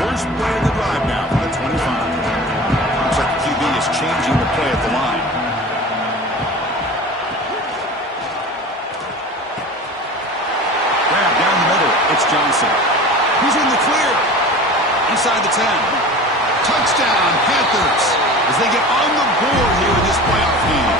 first play of the drive now from the 25. Looks like the QB is changing the play at the line. Grab down the middle. It's Johnson. He's in the clear. Inside the 10. Touchdown, Panthers, as they get on the board here in this playoff game.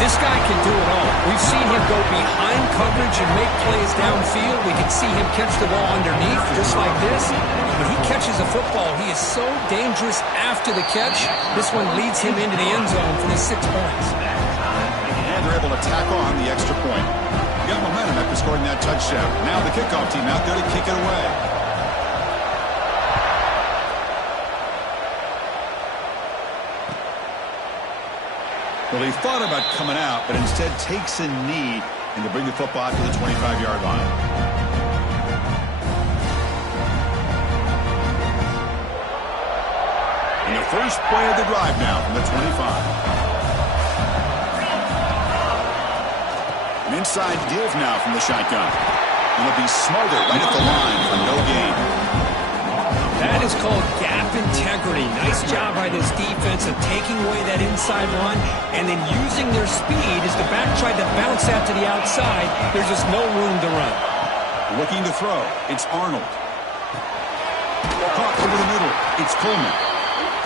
This guy can do it all. We've seen him go behind coverage and make plays downfield. We can see him catch the ball underneath, just like this. When he catches a football, he is so dangerous after the catch. This one leads him into the end zone for the 6 points. And they're able to tack on the extra point. Got momentum after scoring that touchdown. Now the kickoff team out there to kick it away. Well, he thought about coming out, but instead takes a knee and to bring the football out to the 25-yard line. And the first play of the drive now from the 25. An inside give now from the shotgun. And it'll be Smothered right at the line for no gain. That is called gap integrity. Nice job by this defense of taking away that inside run and then using their speed as the back tried to bounce out to the outside. There's just no room to run. Looking to throw. It's Arnold. Caught over the middle. It's Coleman.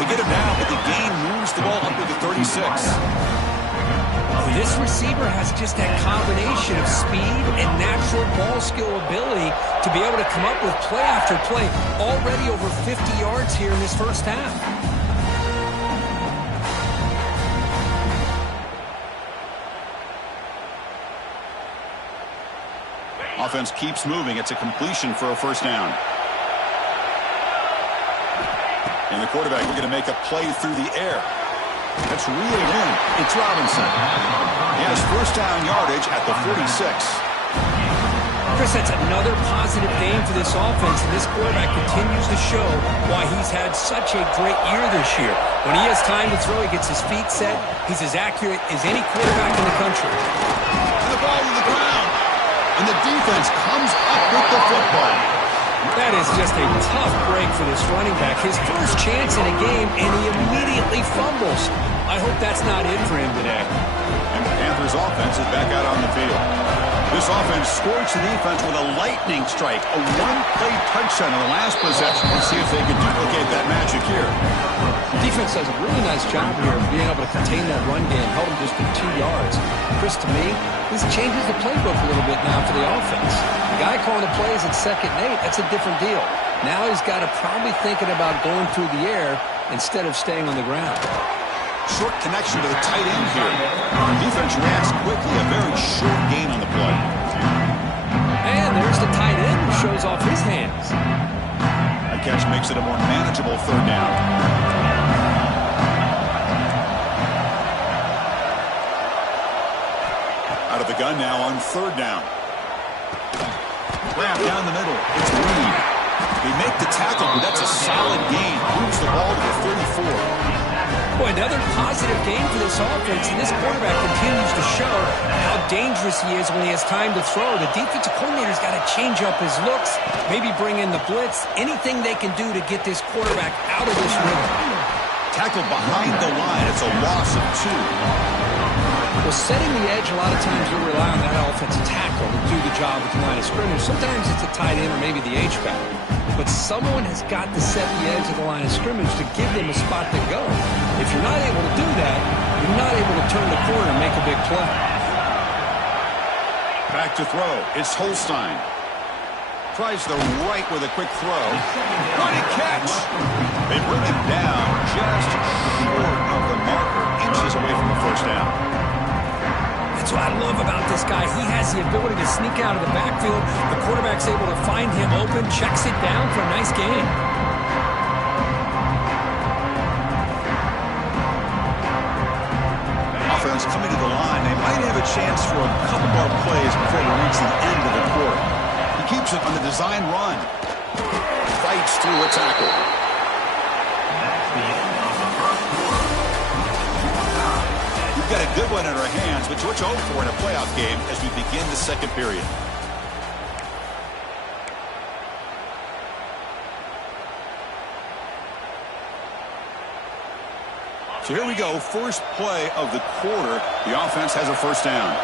They get him down, but the gain moves the ball up to the 36. Oh, this receiver has just that combination of speed and natural ball skill ability to be able to come up with play after play. Already over 50 yards here in this first half. Offense keeps moving. It's a completion for a first down. And the quarterback looking to make a play through the air. That's reeled in. It's Robinson. He has first down yardage at the 46. Chris, that's another positive game for this offense, and this quarterback continues to show why he's had such a great year this year. When he has time to throw, he gets his feet set. He's as accurate as any quarterback in the country. And the ball to the ground. And the defense comes up with the football. That is just a tough break for this running back. His first chance in a game, and he immediately fumbles. I hope that's not it for him today. And the Panthers' offense is back out on the field. This offense scorched the defense with a lightning strike, a one-play touchdown in the last possession. Let's see if they can duplicate that magic here. Defense does a really nice job here of being able to contain that run game, held him just to 2 yards. Chris, to me, this changes the playbook a little bit now for the offense. The guy calling the plays at 2nd and 8, that's a different deal. Now he's got to probably thinking about going through the air instead of staying on the ground. Short connection to the tight end here. The defense reacts quickly, a very short gain on the play. And there's the tight end who shows off his hands. That catch makes it a more manageable third down. Out of the gun now on third down. Grab down the middle. It's Reed. They make the tackle, but that's a solid gain. Moves the ball to the 34. Boy, another positive game for this offense, and this quarterback continues to show how dangerous he is when he has time to throw. The defensive coordinator's got to change up his looks, maybe bring in the blitz, anything they can do to get this quarterback out of this rhythm. Tackled behind the line. It's a loss of 2. Well, setting the edge, a lot of times you'll rely on that offensive tackle to do the job at the line of scrimmage. Sometimes it's a tight end or maybe the H-back. But someone has got to set the edge of the line of scrimmage to give them a spot to go. If you're not able to do that, you're not able to turn the corner and make a big play. Back to throw. It's Holstein. Tries the right with a quick throw. What a catch! They bring him down just short of the marker, inches away from the first down. That's what I love about this guy. He has the ability to sneak out of the backfield. The quarterback's able to find him open, checks it down for a nice gain. Offense coming to the line. They might have a chance for a couple more plays before we reach the end of the quarter. He keeps it on the design run. Fights through a tackle. We've got a good one in our hands, but what you hope for in a playoff game as we begin the second period. So here we go, first play of the quarter. The offense has a first down.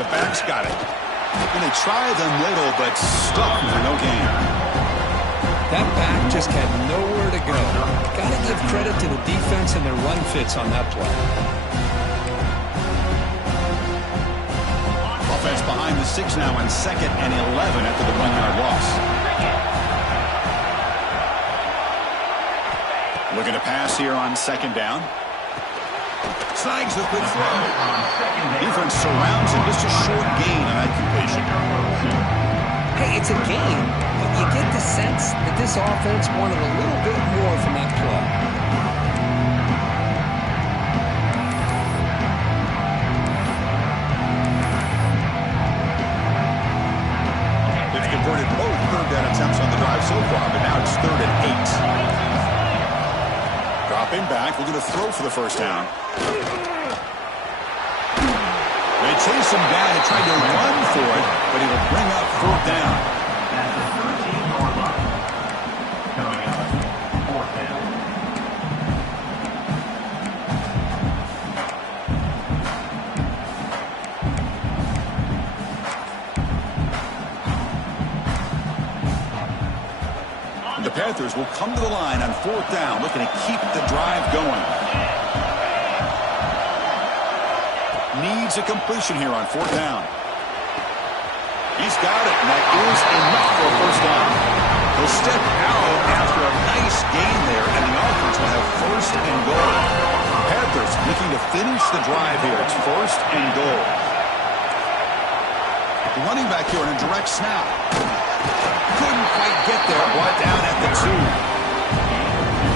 The back's got it. And they try the middle, but stuck for no gain. That back just had nowhere to go. Got to give credit to the defense and their run fits on that play. Offense behind the 6 now on 2nd and 11 after the 1-yard loss. Looking to pass here on 2nd down. Snags the quick throw. Defense surrounds him. Just a short gain on that completion. Hey, it's a game, but you get the sense that this offense wanted a little bit more from that play. They've converted both third down attempts on the drive so far, but now it's 3rd and 8. Dropping back, looking to throw for the first down. They chase him down and try to run for it, but he will bring up 4th down. That's the 13-yard line. Coming up, 4th down. The Panthers will come to the line on 4th down, looking to keep the drive going. Needs a completion here on 4th down. He's got it, and that is enough for a first down. He'll step out after a nice gain there, and the offense will have 1st and goal. Panthers looking to finish the drive here. It's 1st and goal. The running back here on a direct snap. Couldn't quite get there, brought down at the 2.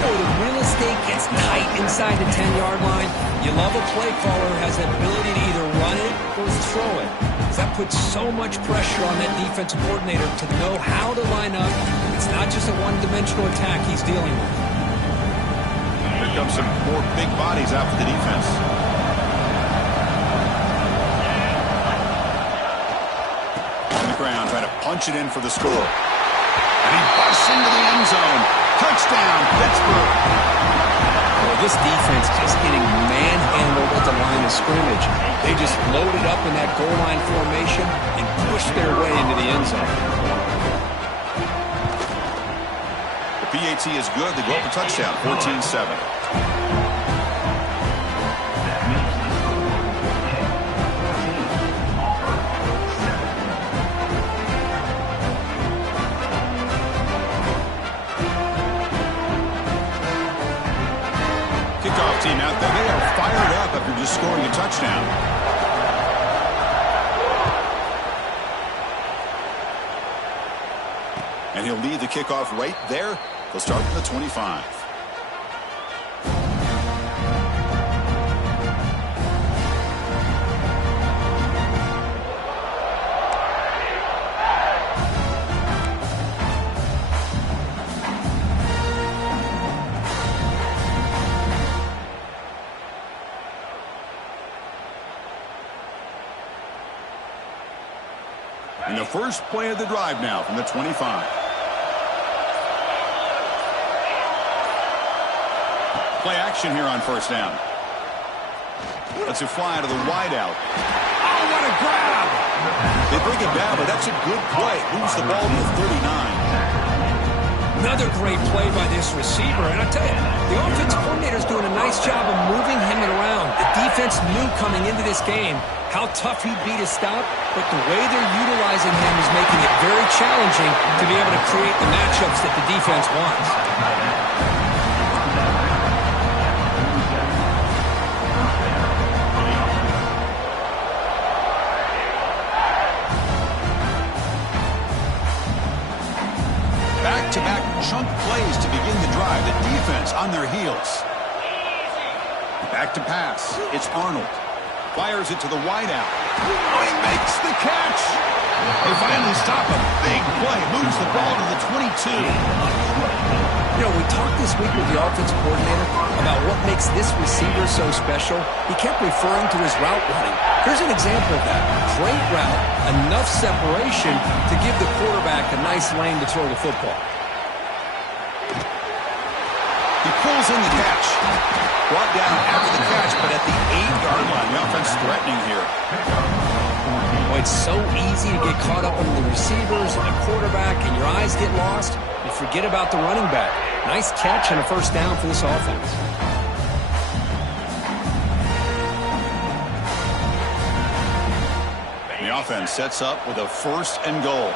The real estate gets tight inside the 10-yard line. You love a play caller who has the ability to either run it or throw it. Because that puts so much pressure on that defensive coordinator to know how to line up. It's not just a one-dimensional attack he's dealing with. Here comes some more big bodies out for the defense. On the ground, trying to punch it in for the score. And he busts into the end zone. Touchdown, Pittsburgh. Well, this defense just getting manhandled at the line of scrimmage. They just loaded up in that goal line formation and pushed their way into the end zone. The PAT is good. They go up a touchdown, 14-7. Team out there. They are fired up after just scoring a touchdown. And he'll lead the kickoff right there. They'll start from the 25. And the first play of the drive now from the 25. Play action here on first down. Lets it fly out of the wideout. Oh, what a grab! They bring it down, but that's a good play. Moves the ball to the 39. Another great play by this receiver. And I tell you, the offensive coordinator's doing a nice job of moving him around. The defense knew coming into this game how tough he'd be to stop, but the way they're utilizing him is making it very challenging to be able to create the matchups that the defense wants. Back-to-back chunk plays to begin the drive. The defense on their heels. Back to pass. It's Arnold. Fires it to the wideout. Oh, he makes the catch. They finally stop a big play. Moves the ball to the 22. You know, we talked this week with the offensive coordinator about what makes this receiver so special. He kept referring to his route running. Here's an example of that. Great route, enough separation to give the quarterback a nice lane to throw the football. He pulls in the catch. Brought down after the catch, but at the 8-yard line. The offense threatening here. Boy, it's so easy to get caught up in the receivers and the quarterback, and your eyes get lost. You forget about the running back. Nice catch and a first down for this offense. The offense sets up with a 1st and goal.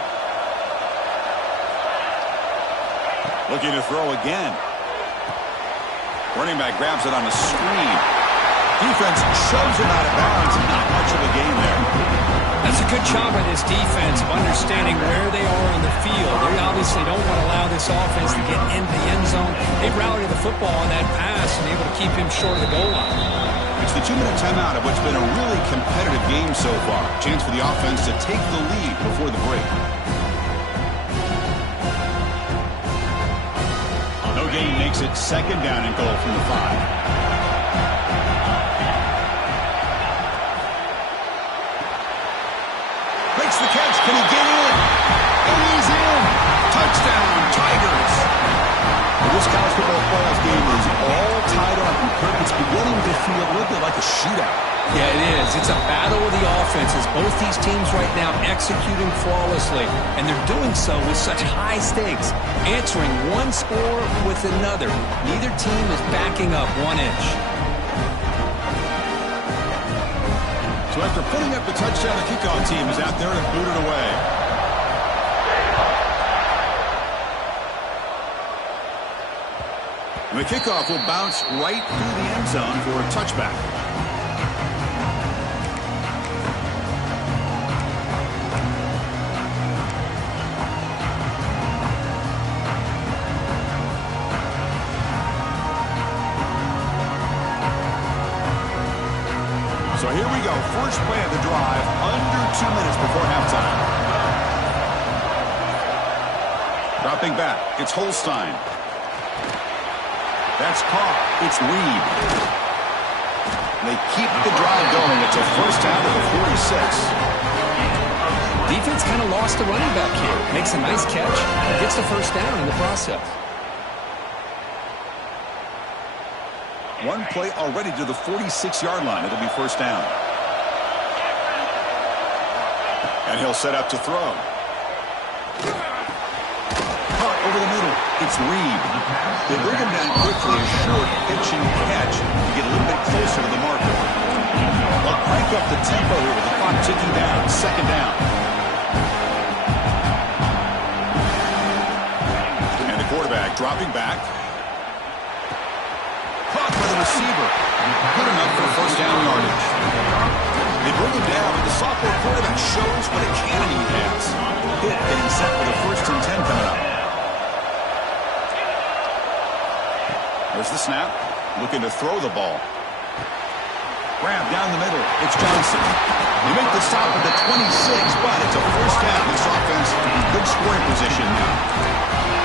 Looking to throw again. Running back grabs it on a screen. Defense shoves him out of bounds. Not much of a gain there. That's a good job by this defense of understanding where they are on the field. They obviously don't want to allow this offense to get into the end zone. They rallied the football on that pass and able to keep him short of the goal line. It's the 2-minute timeout of what's been a really competitive game so far. Chance for the offense to take the lead before the break. No gain makes it 2nd down and goal from the 5. Makes the catch. Can he get in? And he's in. Touchdown, Tigers. Well, this college football playoff game is all tied up. It's beginning to feel a little bit like a shootout. Yeah, it is. It's a battle of the offenses. Both these teams right now executing flawlessly, and they're doing so with such high stakes, answering one score with another. Neither team is backing up 1 inch. So after putting up the touchdown, the kickoff team is out there to boot it away. And the kickoff will bounce right through the end zone for a touchback. So here we go. First play of the drive, under 2 minutes before halftime. Dropping back, it's Holstein. That's caught. It's Reed. They keep the drive going. It's a first down to the 46. Defense kind of lost the running back here. Makes a nice catch and gets the first down in the process. One play already to the 46-yard line. It'll be first down. And he'll set up to throw. Caught over the middle. It's Reed. They bring him down quickly. A short pitch and catch to get a little bit closer to the marker. They'll crank up the tempo here with the clock ticking down. 2nd down. And the quarterback dropping back. Caught by the receiver. Good enough for first down yardage. They bring him down, but the sophomore quarterback shows what a cannon he has. Pitt getting set for the 1st and 10 coming up. There's the snap. Looking to throw the ball. Grab down the middle. It's Johnson. They make the stop at the 26, but it's a first down. This offense in good scoring position now.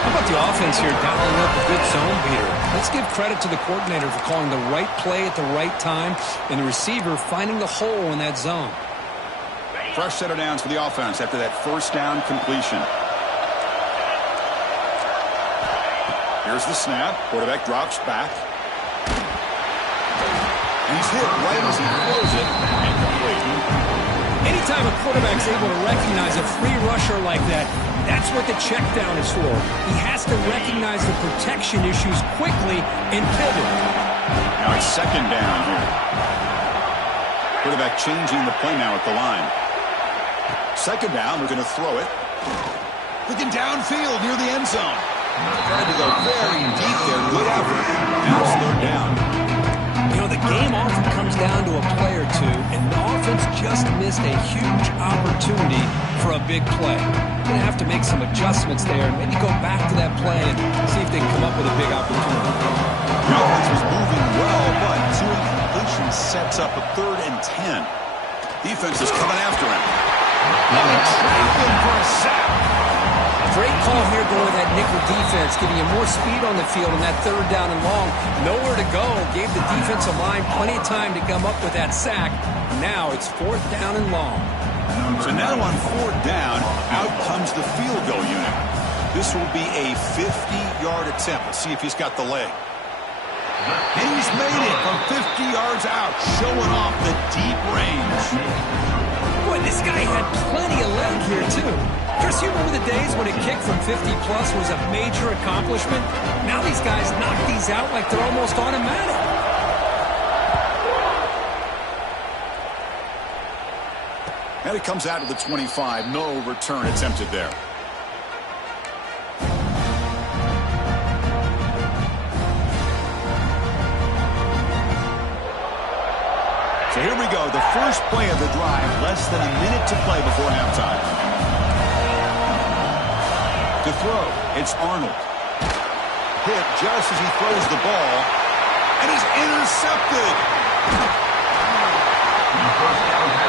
How about the offense here dialing up a good zone beater? Let's give credit to the coordinator for calling the right play at the right time and the receiver finding the hole in that zone. Fresh set of downs for the offense after that first down completion. Here's the snap. Quarterback drops back. And he's hit right as he throws it. Incomplete. Anytime a quarterback's able to recognize a free rusher like that, that's what the check down is for. He has to recognize the protection issues quickly and pivot. Now it's 2nd down here. Quarterback changing the play now at the line. 2nd down, we're going to throw it. Looking downfield near the end zone. Tried to go very deep there. Good effort. Now it's 3rd down. You know, the game often comes down to a play or two, and the offense just missed a huge opportunity for a big play. Going to have to make some adjustments there and maybe go back to that play and see if they can come up with a big opportunity. The offense was moving well, but 2 incompletions sets up a 3rd and 10. Defense is coming after him. And they trap him for a sack. Great call here going with that nickel defense, giving you more speed on the field on that 3rd down and long. Nowhere to go. Gave the defensive line plenty of time to come up with that sack. Now it's 4th down and long. So now on 4th down, out comes the field goal unit. This will be a 50-yard attempt. Let's see if he's got the leg. And he's made it from 50 yards out, showing off the deep range. Boy, this guy had plenty of leg here, too. Chris, you remember the days when a kick from 50-plus was a major accomplishment? Now these guys knock these out like they're almost automatic. And it comes out to the 25. No return attempted there. So here we go. The first play of the drive. Less than a minute to play before halftime. To throw, it's Arnold. Hit just as he throws the ball. And is intercepted.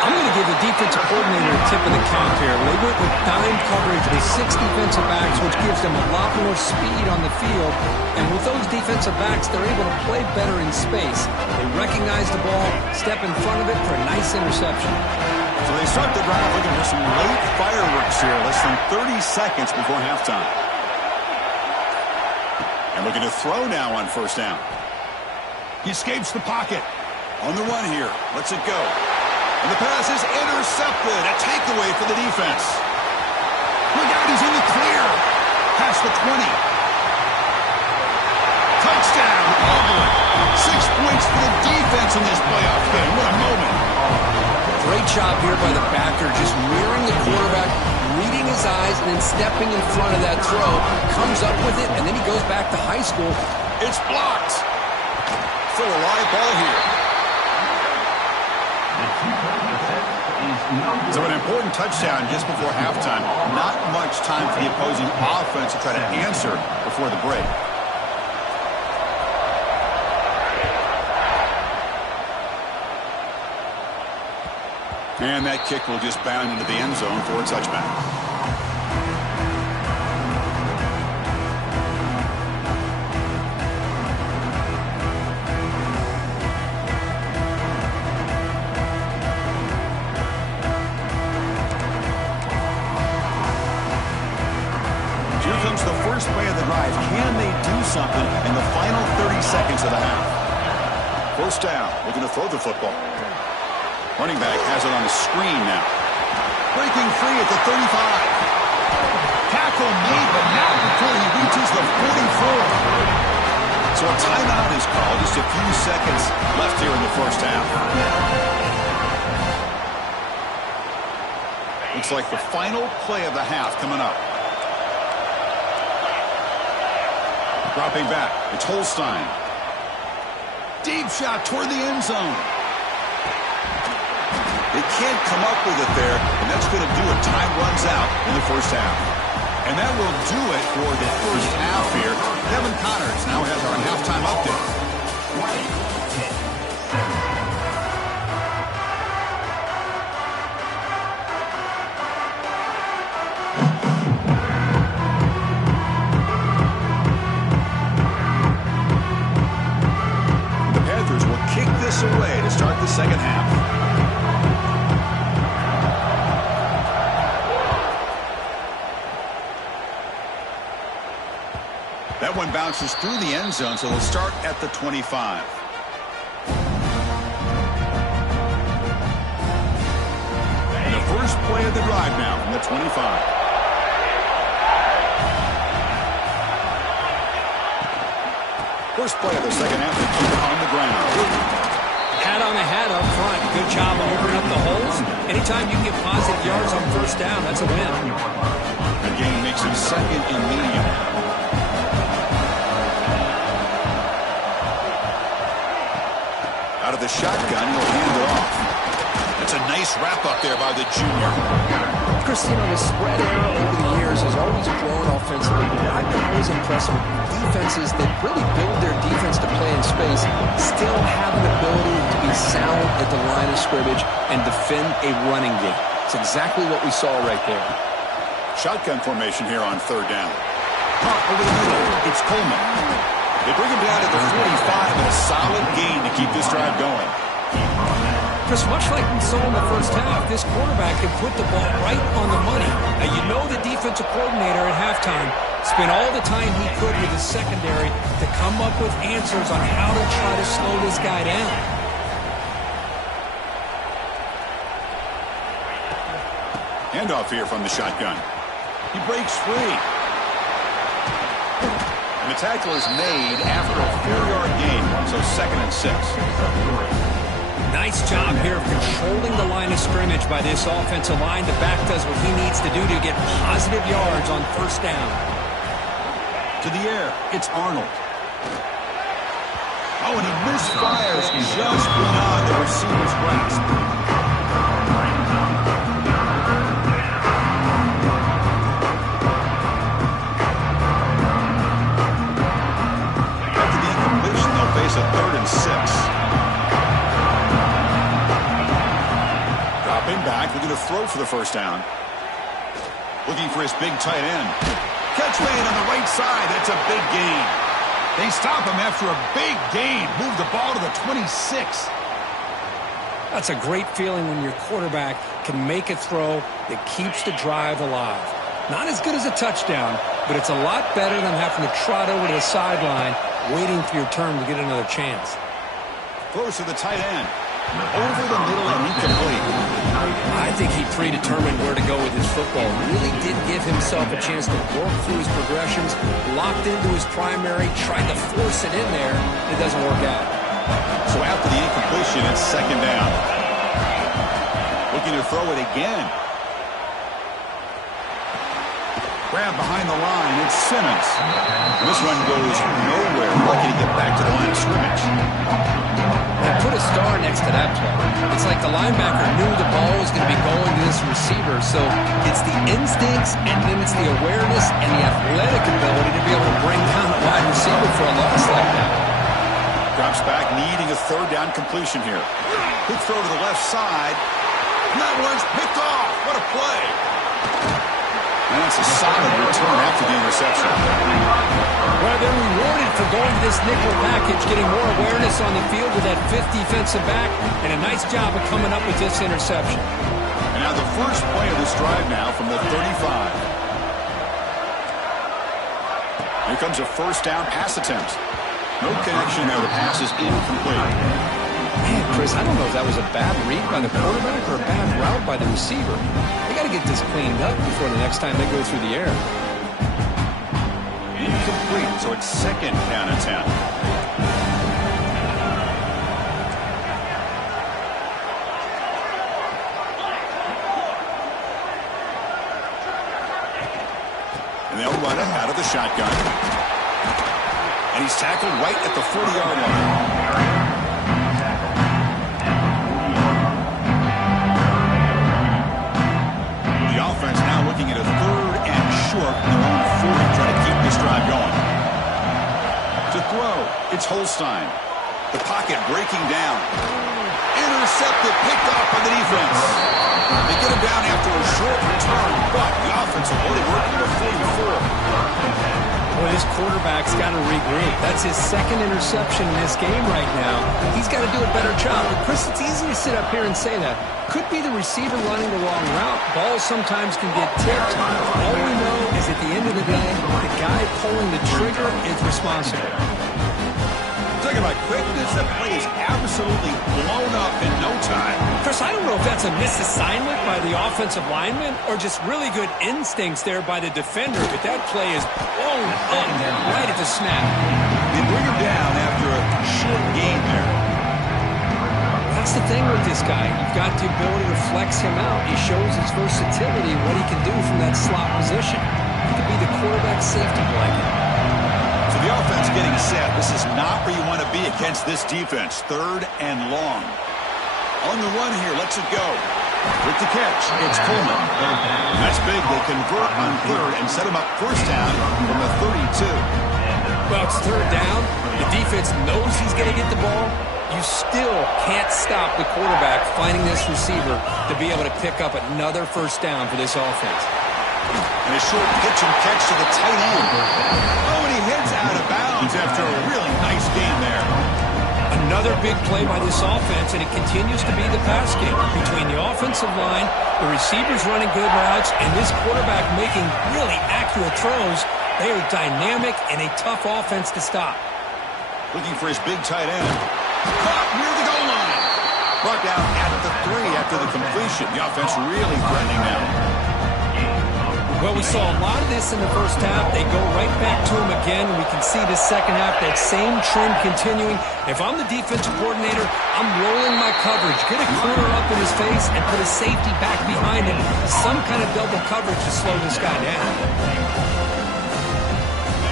I'm going to give the defensive coordinator a tip of the cap here. They went with dime coverage with 6 defensive backs, which gives them a lot more speed on the field. And with those defensive backs, they're able to play better in space. They recognize the ball, step in front of it for a nice interception. So they start the drive looking for some late fireworks here, less than 30 seconds before halftime. And looking to throw now on first down. He escapes the pocket. On the run here. Lets it go. And the pass is intercepted. A takeaway for the defense. Look out, he's in the clear. Past the 20. Touchdown, Auburn. 6 points for the defense in this playoff game. What a moment. Great job here by the backer, just mirroring the quarterback, reading his eyes, and then stepping in front of that throw. Comes up with it, and then he goes back to high school. It's blocked. Still a live ball here. So an important touchdown just before halftime. Not much time for the opposing offense to try to answer before the break. And that kick will just bound into the end zone for a touchback. First play of the drive. Can they do something in the final 30 seconds of the half? First down. Looking to throw the football. Running back has it on the screen now. Breaking free at the 35. Tackle made, but not before he reaches the 44. So a timeout is called. Just a few seconds left here in the first half. Looks like the final play of the half coming up. Dropping back, it's Holstein. Deep shot toward the end zone. They can't come up with it there, and that's going to do it. Time runs out in the first half. And that will do it for the first half here. Kevin Connors now has our halftime update. Away to start the second half. That one bounces through the end zone, so they'll start at the 25. And the first play of the drive now from the 25. First play of the second half, they keep it on the ground. Hat on the hat up front. Good job of opening up the holes. Anytime you can get positive yards on first down, that's a win. The game makes him second in medium. Out of the shotgun, he'll hand it off. That's a nice wrap-up there by the junior. Chris, you know, the spread era over the years has always grown offensively, but I've been always impressed with defenses that really build their defense to play in space, still have an ability to be sound at the line of scrimmage and defend a running game. It's exactly what we saw right there. Shotgun formation here on third down. Pump over the middle. It's Coleman. They bring him down to the 45 and a solid gain to keep this drive going. Chris, much like we saw in the first half, this quarterback can put the ball right on the money. Now, you know the defensive coordinator at halftime Spent all the time he could with his secondary to come up with answers on how to try to slow this guy down. Handoff here from the shotgun. He breaks free. And the tackle is made after a 4-yard gain, so 2nd and 6. Nice job here of controlling the line of scrimmage by this offensive line. The back does what he needs to do to get positive yards on first down. To the air, it's Arnold. Oh, and he misfires just beyond the receiver's grasp. After the incompletion, they'll face a 3rd and 6. Dropping back, looking to throw for the first down. Looking for his big tight end. Catch made on the right side. That's a big gain. They stop him after a big gain. Move the ball to the 26. That's a great feeling when your quarterback can make a throw that keeps the drive alive. Not as good as a touchdown, but it's a lot better than having to trot over to the sideline, waiting for your turn to get another chance. Throws to the tight end. Over the middle and incomplete. I think he predetermined where to go with his football. Really did give himself a chance to work through his progressions, locked into his primary, tried to force it in there. It doesn't work out. So after the incompletion, it's 2nd down. Looking to throw it again. Grab behind the line. It's Simmons. This run goes nowhere. Lucky to get back to the line of scrimmage. And put a star next to that play. It's like the linebacker knew the ball was going to be going to this receiver, so it's the instincts and then it's the awareness and the athletic ability to be able to bring down the wide receiver for a loss like that. Drops back, needing a 3rd down completion here. Quick throw to the left side. And that one's picked off. What a play. And that's a solid return after the interception. Well, they're rewarded for going to this nickel package, getting more awareness on the field with that 5th defensive back, and a nice job of coming up with this interception. And now the first play of this drive now from the 35. Here comes a first down pass attempt. No connection there. The pass is incomplete. Man, Chris, I don't know if that was a bad read by the quarterback or a bad route by the receiver. They got to get this cleaned up before the next time they go through the air. Incomplete, so it's 2nd down and 10. And they'll run it out of the shotgun. And he's tackled right at the 40-yard line. The offense now looking at a 3rd and short in their own 40, trying to keep this drive going. To throw, it's Holstein. The pocket breaking down. Intercepted, picked off by the defense. They get him down after a short return, but the offense will only work to the 44. Well, this quarterback's got to regroup. That's his 2nd interception in this game right now. He's got to do a better job. But Chris, it's easy to sit up here and say that. Could be the receiver running the wrong route. Balls sometimes can get tipped. All we know is at the end of the day, the guy pulling the trigger is responsible. Talking about quickness, that play is absolutely blown up in no time. Chris, I don't know if that's a misassignment by the offensive lineman or just really good instincts there by the defender, but that play is blown up right at the snap. They bring him down after a short gain there. That's the thing with this guy. You've got the ability to flex him out. He shows his versatility, what he can do from that slot position. He could be the quarterback safety blanket. So the offense getting set. This is not where you want to be against this defense. 3rd and long. On the run here, lets it go. With the catch, it's Coleman. That's big. They convert on 3rd and set him up first down from the 32. Well, it's 3rd down. The defense knows he's going to get the ball. You still can't stop the quarterback finding this receiver to be able to pick up another first down for this offense. And a short pitch and catch to the tight end. Oh, and he heads out of bounds after a really nice game there. Another big play by this offense, and it continues to be the pass game between the offensive line, the receivers running good routes, and this quarterback making really accurate throws They are dynamic and a tough offense to stop. Looking for his big tight end. Caught near the goal line. Brought down at the 3 after the completion. The offense really threatening now. Well, we saw a lot of this in the first half. They go right back to him again. We can see the second half, that same trend continuing. If I'm the defensive coordinator, I'm rolling my coverage. Get a corner up in his face and put a safety back behind him. Some kind of double coverage to slow this guy down.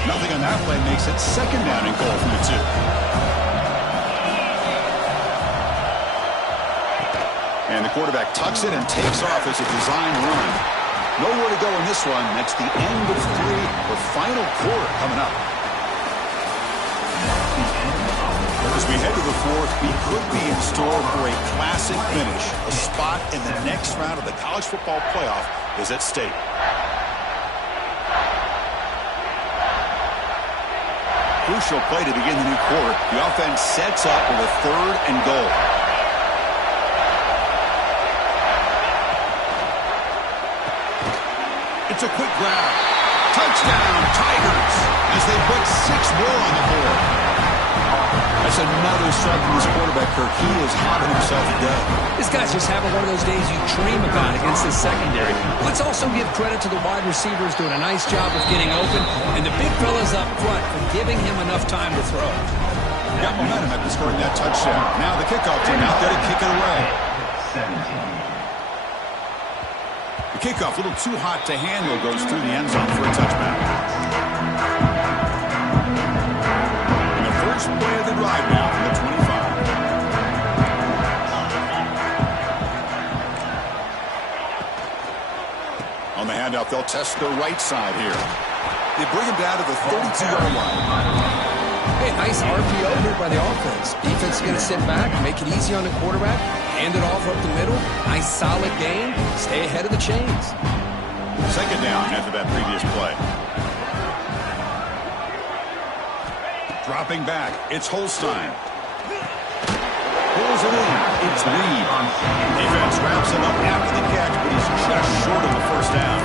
Nothing on that play makes it second down and goal from the 2. And the quarterback tucks it and takes off as a design run. Nowhere to go in this one. That's the end of 3, the final quarter coming up. As we head to the 4th, we could be in store for a classic finish. A spot in the next round of the college football playoff is at stake. Crucial play to begin the new quarter. The offense sets up with a 3rd and goal. It's a quick grab. Touchdown, Tigers, as they put 6 more on the board. That's another strike from this quarterback, Kirk. He is hobbing himself to death. This guy's just having one of those days you dream about against this secondary. Let's also give credit to the wide receivers doing a nice job of getting open, and the big fellas up front for giving him enough time to throw. Got momentum after scoring that touchdown. Now the kickoff team out there to kick it away. The kickoff, a little too hot to handle, goes through the end zone for a touchback. And the first play of the drive now from the 25. On the handoff, they'll test the right side here. They bring him down to the 32-yard line. Hey, nice RPO here by the offense. Defense is going to sit back, make it easy on the quarterback, hand it off up the middle. Nice solid game. Stay ahead of the chains. Second down after that previous play. Dropping back, it's Holstein. Pulls it in, it's Reed. Defense wraps him up after the catch, but he's just short of the first down.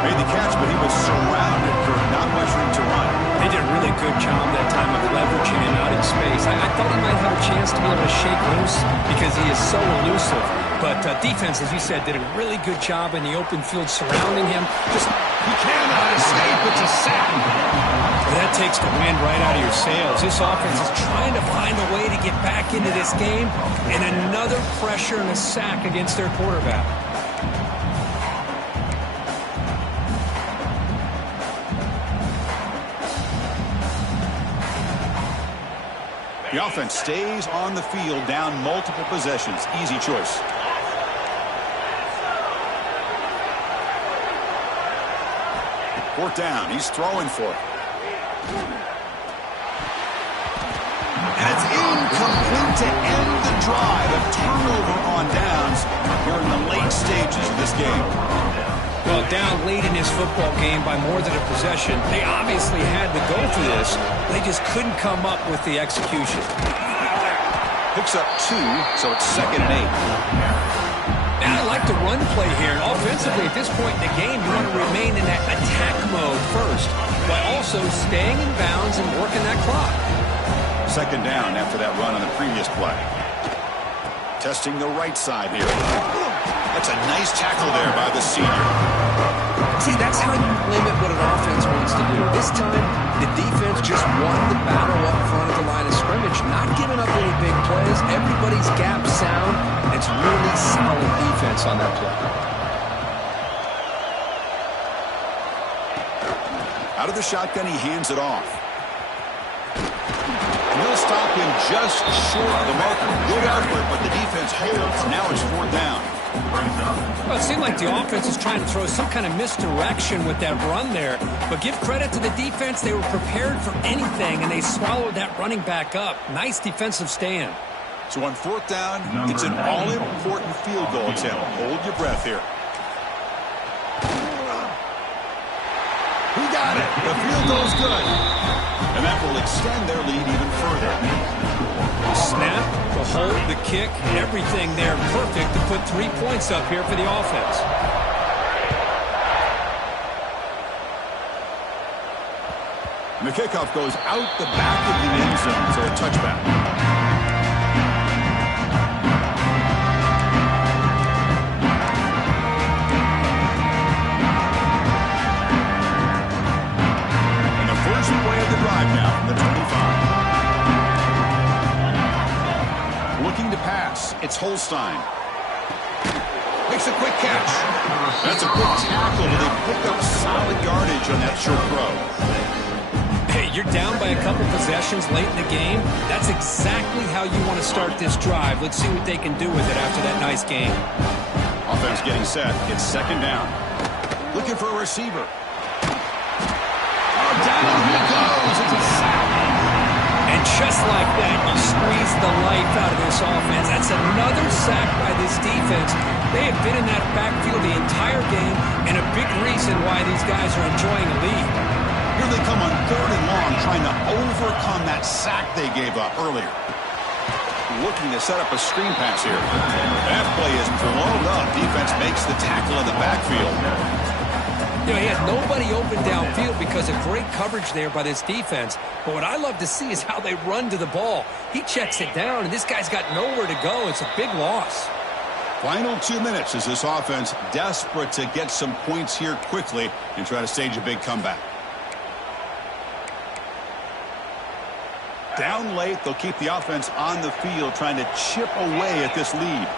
Made the catch, but he was surrounded for not much room to run. They did a really good job that time of leveraging him out in space. I thought he might have a chance to be able to shake loose because he is so elusive. But defense, as you said, did a really good job in the open field surrounding him. He cannot escape. It's a sack. Well, that takes the wind right out of your sails. This offense is trying to find a way to get back into this game, and another pressure and a sack against their quarterback. The offense stays on the field, down multiple possessions. Easy choice. Fourth down. He's throwing for it. And it's incomplete to end the drive. A turnover on downs here in the late stages of this game. Well, down late in this football game by more than a possession, they obviously had to go for this. They just couldn't come up with the execution. Picks up 2, so it's 2nd and 8. And I like the run play here. And offensively, at this point in the game, you want to remain in that attack mode first, while also staying in bounds and working that clock. Second down after that run on the previous play. Testing the right side here. That's a nice tackle there by the senior. See, that's how you limit what an offense wants to do. This time, the defense just won the battle up front of the line of scrimmage, not giving up any big plays. Everybody's gap sound. It's really solid defense on that play. Out of the shotgun, he hands it off. And he'll stop him just short of the marker. Good effort, but the defense holds. Now it's 4th down. Well, it seemed like the offense is trying to throw some kind of misdirection with that run there. But give credit to the defense. They were prepared for anything, and they swallowed that running back up. Nice defensive stand. So on 4th down, it's an all-important field goal attempt. Hold your breath here. He got it. The field goal's good. And that will extend their lead even further. The snap, the hold, the kick, everything there perfect to put 3 points up here for the offense. And the kickoff goes out the back of the end zone, so a touchback. And the first play of the drive now from the 25. Looking to pass. It's Holstein. Makes a quick catch. That's a quick tackle, but they pick up solid yardage on that short throw. Hey, you're down by a couple possessions late in the game. That's exactly how you want to start this drive. Let's see what they can do with it after that nice game. Offense getting set. It's second down. Looking for a receiver. Oh, down he goes. It's a sack. And just like that, you squeeze the life out of this offense. That's another sack by this defense. They have been in that backfield the entire game, and a big reason why these guys are enjoying a lead. Here they come on 3rd and long, trying to overcome that sack they gave up earlier. Looking to set up a screen pass here. That play is blown up. Defense makes the tackle in the backfield. You know, he had nobody open downfield because of great coverage there by this defense. But what I love to see is how they run to the ball. He checks it down, and this guy's got nowhere to go. It's a big loss. Final 2 minutes as this offense desperate to get some points here quickly and try to stage a big comeback. Down late, they'll keep the offense on the field trying to chip away at this lead.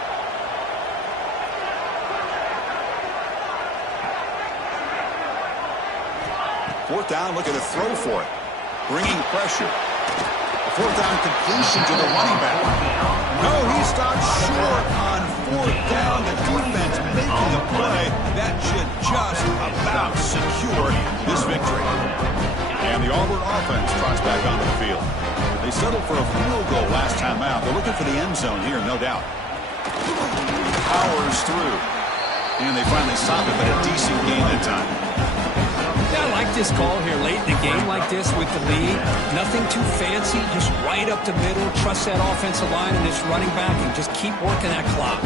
Fourth down, looking to throw for it. Bringing pressure. A fourth down completion to the running back. No, he stopped short on fourth down. The defense making a play that should just about secure this victory. And the Auburn offense trots back onto the field. They settled for a field goal last time out. They're looking for the end zone here, no doubt. Powers through. And they finally stop it, but a decent gain that time. Yeah, I like this call here late in the game like this with the lead. Nothing too fancy, just right up the middle. Trust that offensive line and this running back and just keep working that clock.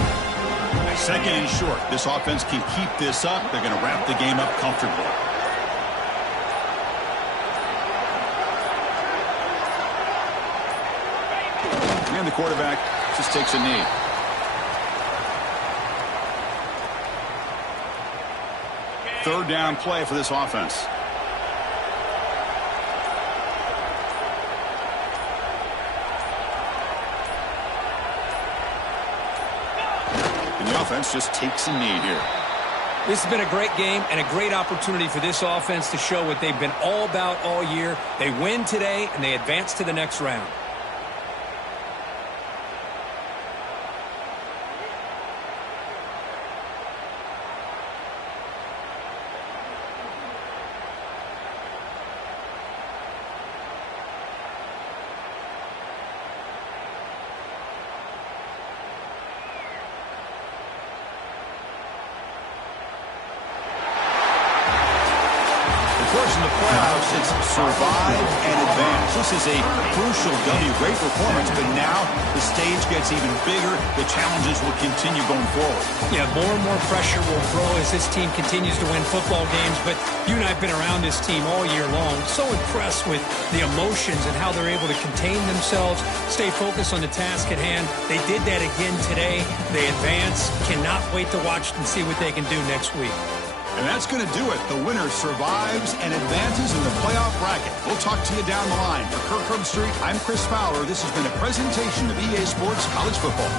Second and short. This offense can keep this up. They're going to wrap the game up comfortably. And the quarterback just takes a knee. Third down play for this offense. And the offense just takes a knee here. This has been a great game and a great opportunity for this offense to show what they've been all about all year. They win today and they advance to the next round. In the playoffs, it's survive and advance. This is a crucial W. Great performance, but now the stage gets even bigger. The challenges will continue going forward. Yeah, more and more pressure will grow as this team continues to win football games, but you and I have been around this team all year long. So impressed with the emotions and how they're able to contain themselves, stay focused on the task at hand. They did that again today. They advance. Cannot wait to watch and see what they can do next week. And that's going to do it. The winner survives and advances in the playoff bracket. We'll talk to you down the line. For Kirk Herbstreit, I'm Chris Fowler. This has been a presentation of EA Sports College Football.